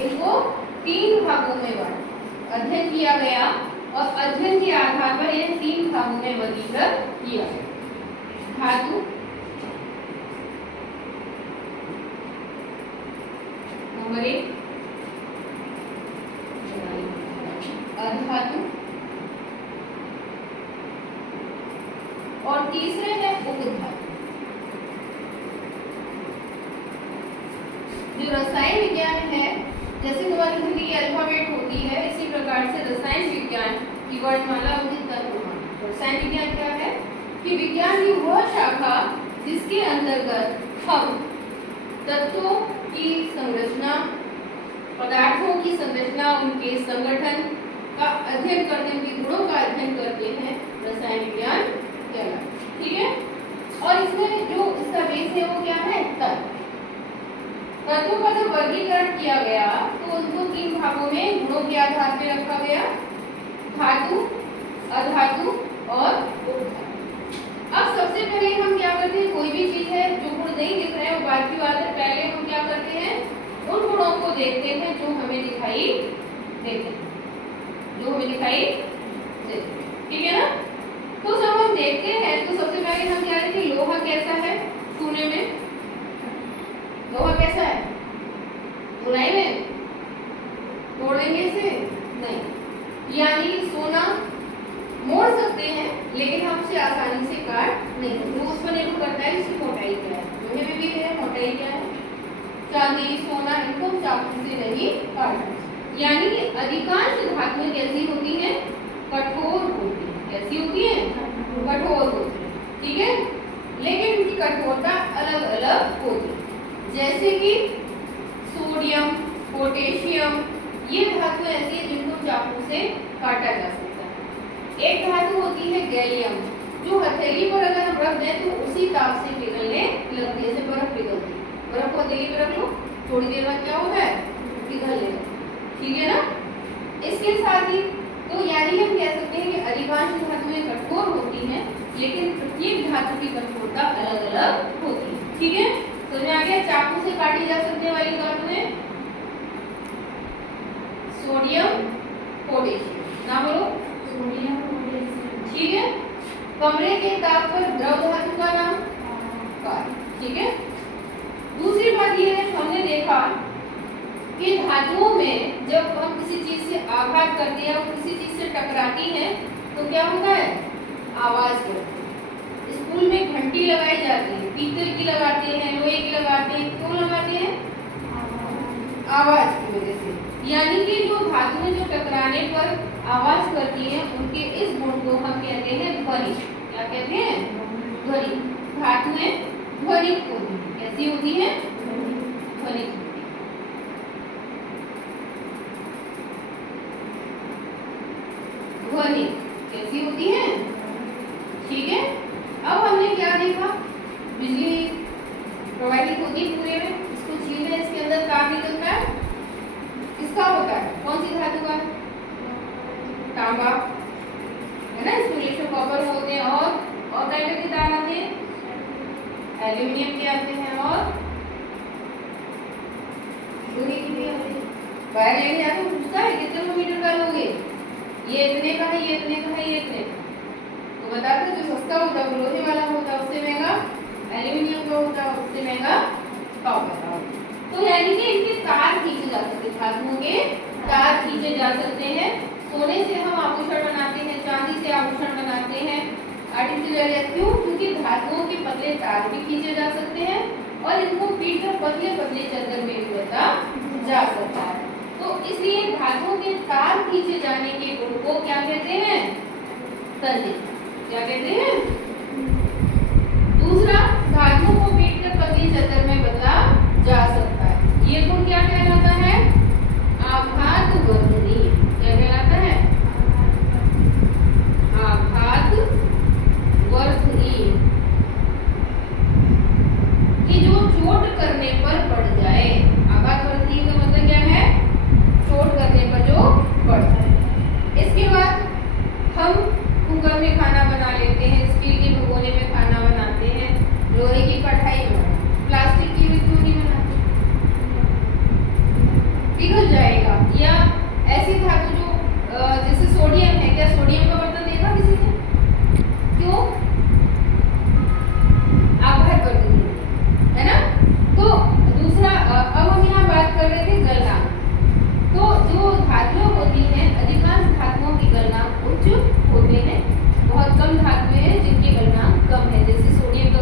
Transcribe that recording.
इनको 3 भागों में अध्ययन किया गया और अध्ययन के आधार पर यह 3 भागों में वर्गीकृत किया गया। धातु, नंबर 1 अधातु, और तीसरे है उपधातु। जो रसायन विज्ञान है, जैसे हमारी हिंदी की अल्फाबेट होती है, इसी प्रकार से रसायन विज्ञान की वर्णमाला होगी तत्वमाला। रसायन विज्ञान क्या है कि विज्ञान की वह शाखा जिसके अंतर्गत हम तत्वों की संरचना, पदार्थों की संरचना, उनके संगठन का अध्ययन करते हैं, उनके गुणों का अध्ययन करते हैं, रसायन विज्ञान कहलाता है। ठीक है। और इसमें जो इसका बेस है वो क्या है? तत्व। तत्वों का जब वर्गीकरण किया गया तो उनको 3 भागों में गुणों के आधार पर रखा गया, धातु, अधातु और उपधातु। अब सबसे पहले हम क्या करते हैं, कोई भी चीज है जो गुण नहीं दिख रहे हैं वो बात की बात है, पहले हम क्या करते हैं, उन गुणों को देखते हैं जो हमें दिखाई देते हैं, जो हमें दिखाई देते हैं। ठीक है ना। तो जब हम देखते हैं तो सबसे पहले हम क्या देखते हैं, लोहा कैसा है छूने में, लोहा कैसा है बुराई में, तोड़ देंगे इसे नहीं, यानी सोना मोड़ सकते हैं लेकिन हम उसे आसानी से काट नहीं सकते, वो उस पर निर्भर करता है इसकी मोटाई क्या है। लोहे में भी है मोटाई क्या है, चांदी, सोना, इनको चाकू से नहीं काट सकते। यानी कि अधिकांश धातुएं कैसी होती हैं, कठोर होती हैं। कैसी होती हैं? कठोर होती हैं। ठीक है। लेकिन उनकी कठोरता अलग अलग होती है, जैसे कि सोडियम, पोटेशियम, ये धातुएं ऐसी हैं जिनको चाकू से काटा जा सकता है। एक धातु होती है गैलियम, जो हथेली पर अगर हम रख दें तो उसी ताप से पिघलने लगती है, जैसे बर्फ पिघलती है। बर्फ को हथेली पर रख लो, थोड़ी देर बाद क्या होता है, पिघलने लगती है। ठीक है ना। इसके साथ ही तो यानी हम कह सकते हैं कि अधिकांश धातुएं कठोर होती हैं, लेकिन प्रत्येक धातु की कठोरता अलग अलग होती है। ठीक है। समझ में आ गया? चाकू से काटी जा सकने वाली धातुएं सोडियम, पोटेशियम, ना बोलो सोडियम, पोटेशियम। ठीक है। कमरे के ताप पर द्रव धातु का नाम कार्य। ठीक है। दूसरी बात ये है, हमने देखा कि धातुओं में जब हम किसी चीज से आघात करते हैं, किसी चीज से टकराती हैं, तो क्या होता है, आवाज करती है। स्कूल में घंटी लगाई जाती है, पीतल की लगाते हैं, लोहे की लगाते हैं, क्यों लगाते हैं? आवाज की वजह से। यानी कि जो धातुएं जो टकराने पर आवाज करती हैं, उनके इस गुण को हम कहते हैं ध्वनि। क्या कहते हैं? ध्वनि। धातुएं ध्वनिक होती हैं। कैसी होती हैं? ध्वनिक। ध्वनि कैसी होती है? ठीक है। अब हमने क्या देखा, बिजली प्रवाहित होती है पूरे में, इसको छीन है, इसके अंदर तार निकलता है, किसका होता है, कौन सी धातु का? तांबा है ना, इसमें कॉपर होते हैं, और टाइप के तार आते हैं, एल्यूमिनियम के आते हैं, और लोहे के भी आते हैं। वायर लेने जाते हैं, पूछता है कितने मीटर का लोगे, ये इतने का है, ये इतने का है, ये इतने, तो बताते जो सस्ता होता है वो लोहे वाला होता है, उससे महंगा एल्यूमिनियम का होता है, उससे महंगा कॉपर का होता है। तो यानी कि इनके तार खींचे जा सकते हैं, धातुओं के तार खींचे जा सकते हैं। सोने से हम आभूषण बनाते हैं, चांदी से आभूषण बनाते हैं, आर्टिफिशियल है, क्यों? क्योंकि धातुओं के पतले तार भी खींचे जा सकते हैं और इनको पीट कर पतले पतले चद्दर में भी बता जा सकता है। तो इसलिए धातुओं के तार खींचे जाने के गुण को क्या कहते हैं? तन्य। क्या कहते हैं? दूसरा, धातुओं को पीट कर पतली चद्दर में बदला जा सकता है। ये गुण क्या कहलाता है? आघात वर्धनी। क्या कहलाता है? आघात वर्धनी। कि जो चोट करने पर पड़ जाए। आघात वर्धनी का मतलब क्या है? चोट करने पर जो पड़ जाए। इसके बाद हम कुकर में खाना बना लेते हैं, स्टील के भगोने में खाना बनाते हैं, लोहे की कढ़ाई में, प्लास्टिक की भी क्यों नहीं बनाते? निकल जाएगा। या ऐसी धातु जो जैसे सोडियम है, क्या सोडियम का बर्तन देखा किसी ने? क्यों? आभार कर दूंगी, है ना। तो दूसरा, अब हम यहाँ बात कर रहे थे गलनांक। तो जो धातुएं होती हैं, अधिकांश धातुओं के गलनांक उच्च होते हैं। बहुत कम धातुएं हैं जिनके गलनांक कम है, जैसे सोडियम